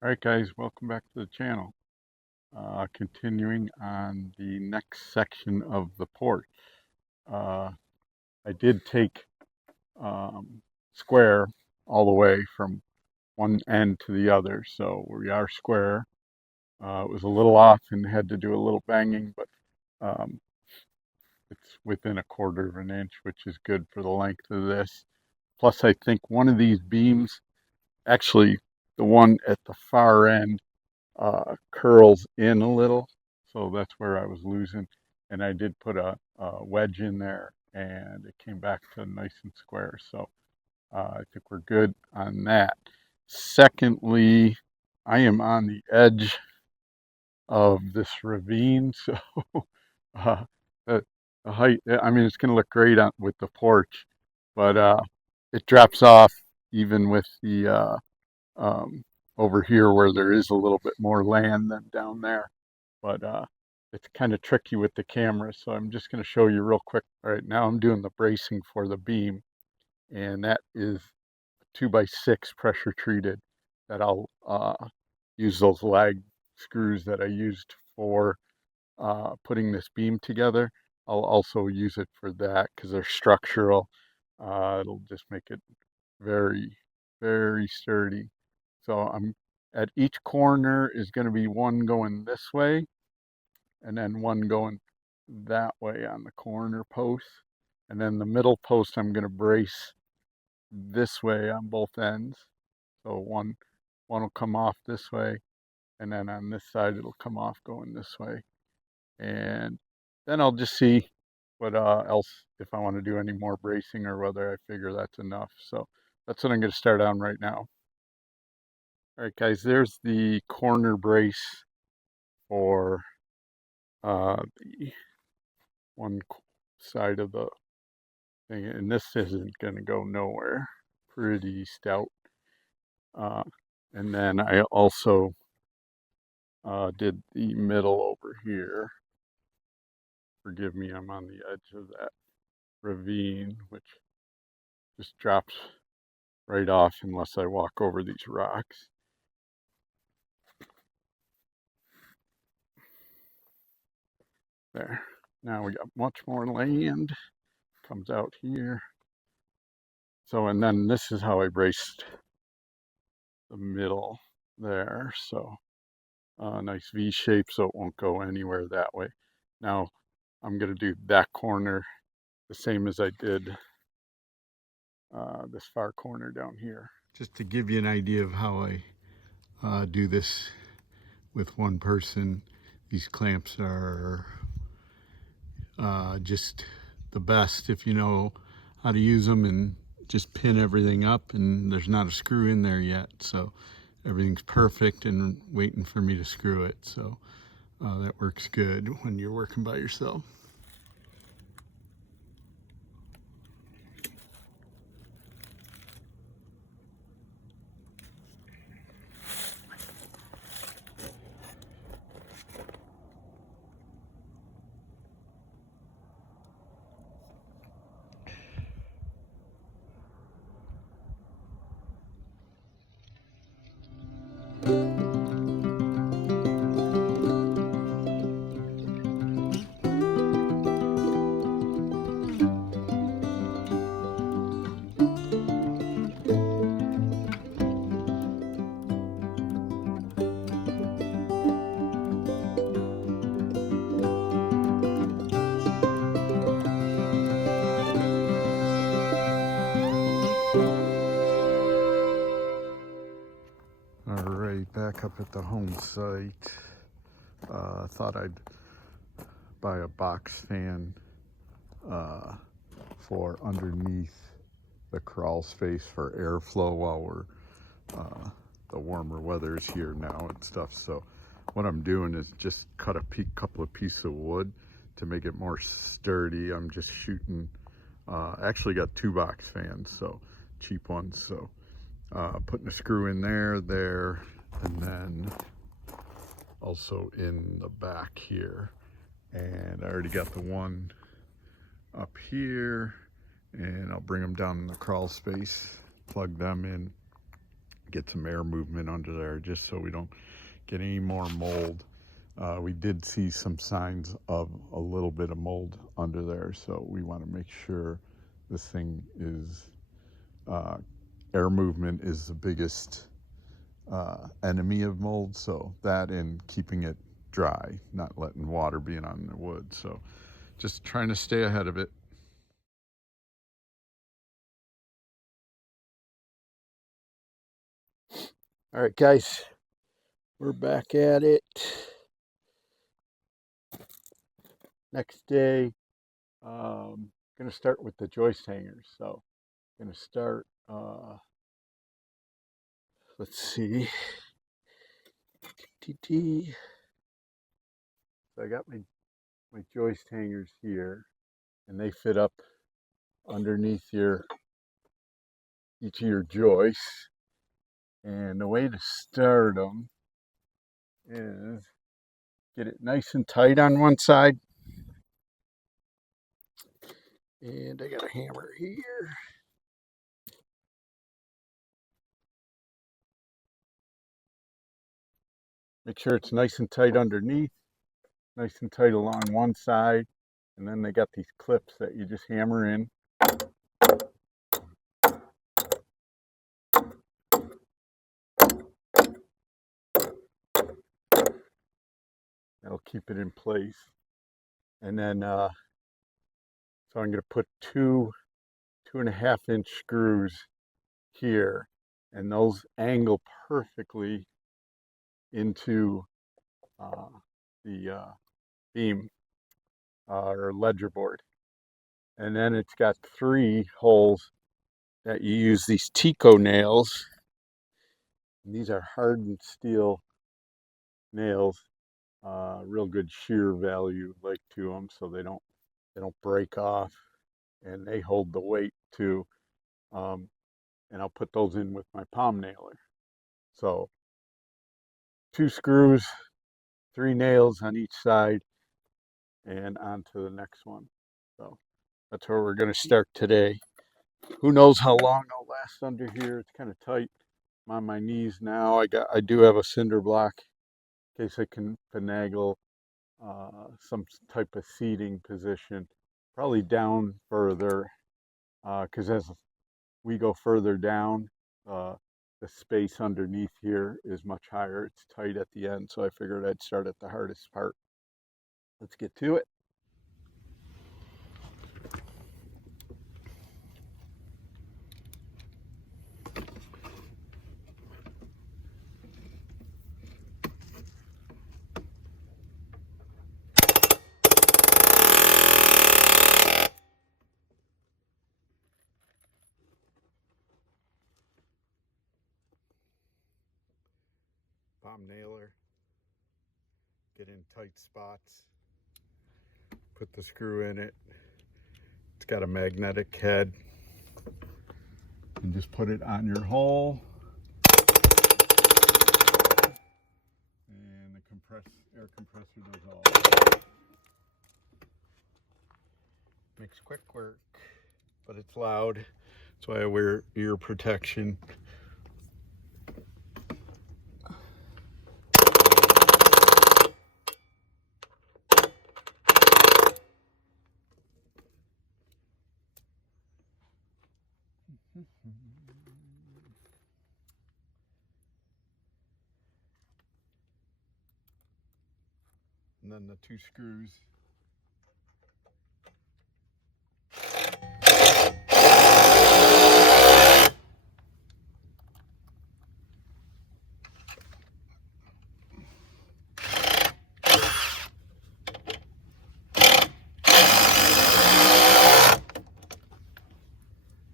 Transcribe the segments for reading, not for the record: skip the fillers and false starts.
Alright guys, welcome back to the channel. Continuing on the next section of the porch. Uh, I did take square all the way from one end to the other, so we are square. It was a little off and had to do a little banging, but um, it's within a quarter of an inch, which is good for the length of this. Plus, I think one of these beams, actually the one at the far end, curls in a little, so that's where I was losing. And I did put a wedge in there, and it came back to nice and square. So I think we're good on that. Secondly, I am on the edge of this ravine, so uh, the, the height. I mean, it's going to look great on with the porch, but it drops off even with the um, over here where there is a little bit more land than down there. But it's kind of tricky with the camera, so I'm just going to show you real quick. All right, now I'm doing the bracing for the beam, and that is 2x6 pressure treated that I'll use those lag screws that I used for putting this beam together. I'll also use it for that because they're structural. It'll just make it very, very sturdy. So I'm at each corner is going to be one going this way and then one going that way on the corner posts. And then the middle post I'm going to brace this way on both ends. So one will come off this way, and then on this side it'll come off going this way. And then I'll just see what else, if I want to do any more bracing or whether I figure that's enough. So that's what I'm going to start on right now. All right, guys, there's the corner brace for the one side of the thing, and this isn't going to go nowhere. Pretty stout. Uh, and then I also did the middle over here. Forgive me, I'm on the edge of that ravine, which just drops right off unless I walk over these rocks. There. Now we got much more land. Comes out here. So, and then this is how I braced the middle there. So, nice V shape so it won't go anywhere that way. Now, I'm going to do that corner the same as I did this far corner down here. Just to give you an idea of how I do this with one person, these clamps are just the best if you know how to use them, and just pin everything up, and there's not a screw in there yet, so everything's perfect and waiting for me to screw it. So that works good when you're working by yourself. All right, back up at the home site. Thought I'd buy a box fan for underneath the crawl space for airflow while we're the warmer weather is here now and stuff. So what I'm doing is just cut a couple of pieces of wood to make it more sturdy. I'm just shooting, actually got 2 box fans, so cheap ones. So putting a screw in there, and then also in the back here. And I already got the one up here, and I'll bring them down in the crawl space, plug them in, get some air movement under there just so we don't get any more mold. We did see some signs of a little bit of mold under there, so we want to make sure this thing is, air movement is the biggest enemy of mold, so that and keeping it dry, not letting water be on the wood. So just trying to stay ahead of it. All right, guys, we're back at it. Next day, gonna start with the joist hangers. So gonna start, let's see, TT. So I got my joist hangers here, and they fit up underneath each of your joists. And the way to start them is get it nice and tight on one side. And I got a hammer here. Make sure it's nice and tight underneath, nice and tight along one side. And then they got these clips that you just hammer in. That'll keep it in place. And then, so I'm going to put two 2.5-inch screws here, and those angle perfectly into the beam or ledger board. And then it's got 3 holes that you use these Tico nails. And these are hardened steel nails, real good shear value like to them, so they don't break off, and they hold the weight too. And I'll put those in with my palm nailer. So 2 screws, 3 nails on each side, and on to the next one. So that's where we're going to start today. Who knows how long I'll last under here. It's kind of tight. I'm on my knees now. I do have a cinder block in case I can finagle some type of seating position, probably down further, because as we go further down, the space underneath here is much higher. It's tight at the end, so I figured I'd start at the hardest part. Let's get to it. Palm nailer, get in tight spots, put the screw in it. It's got a magnetic head, and just put it on your hole. And the air compressor does all. Makes quick work, but it's loud. That's why I wear ear protection. And then the 2 screws.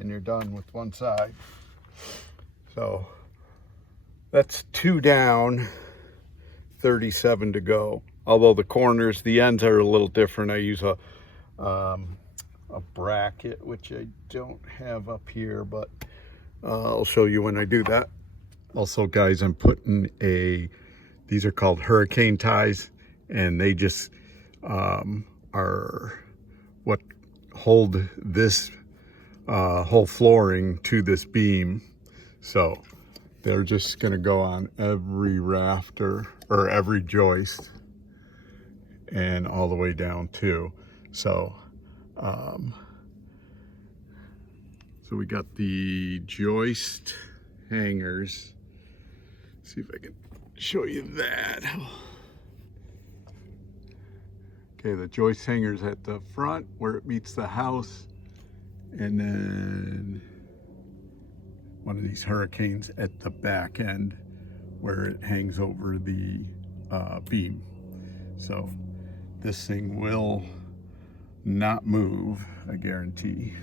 And you're done with one side. So that's 2 down, 37 to go. Although the corners, the ends are a little different. I use a bracket, which I don't have up here, but I'll show you when I do that. Also, guys, I'm putting these are called hurricane ties, and they just are what hold this whole flooring to this beam. So they're just going to go on every rafter or every joist and all the way down too. So so we got the joist hangers. See if I can show you that. Okay, the joist hangers at the front where it meets the house, and then one of these hurricanes at the back end where it hangs over the beam. So this thing will not move, I guarantee.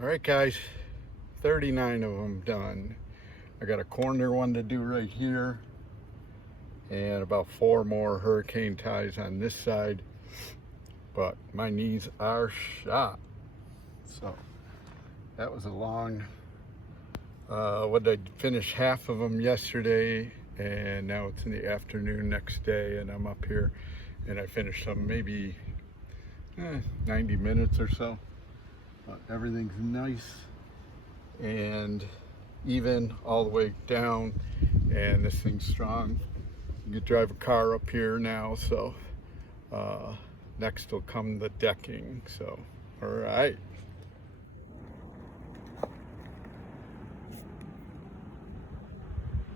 All right, guys, 39 of them done. I got a corner one to do right here, and about 4 more hurricane ties on this side, but my knees are shot. So that was a long, what did I finish half of them yesterday, and now it's in the afternoon next day, and I'm up here, and I finished them maybe 90 minutes or so. Everything's nice and even all the way down, and this thing's strong. You can drive a car up here now, so next will come the decking. So, all right.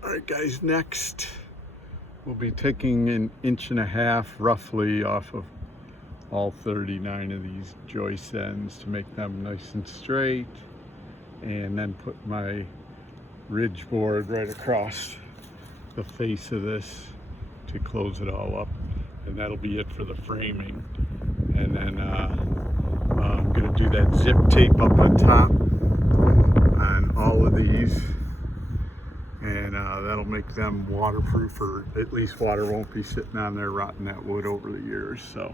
All right, guys, next we'll be taking 1.5 inches roughly off of all 39 of these joist ends to make them nice and straight, and then put my ridge board right across the face of this to close it all up, and that'll be it for the framing. And then I'm gonna do that zip tape up on top on all of these, and that'll make them waterproof, or at least water won't be sitting on there rotting that wood over the years. So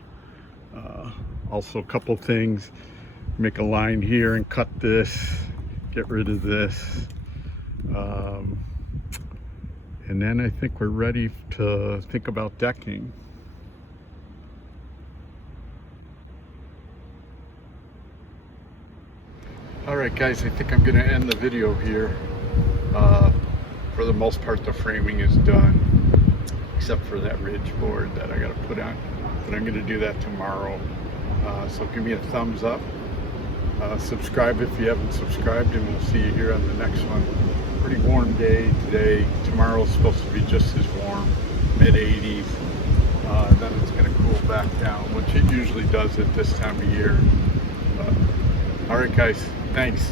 also a couple things: make a line here and cut this, get rid of this, and then I think we're ready to think about decking. Alright guys, I think I'm going to end the video here. For the most part the framing is done, except for that ridge board that I got to put on, but I'm going to do that tomorrow. So give me a thumbs up, subscribe if you haven't subscribed, and we'll see you here on the next one. Pretty warm day today. Tomorrow's supposed to be just as warm, mid-80s. Then it's going to cool back down, which it usually does at this time of year. Alright guys, thanks.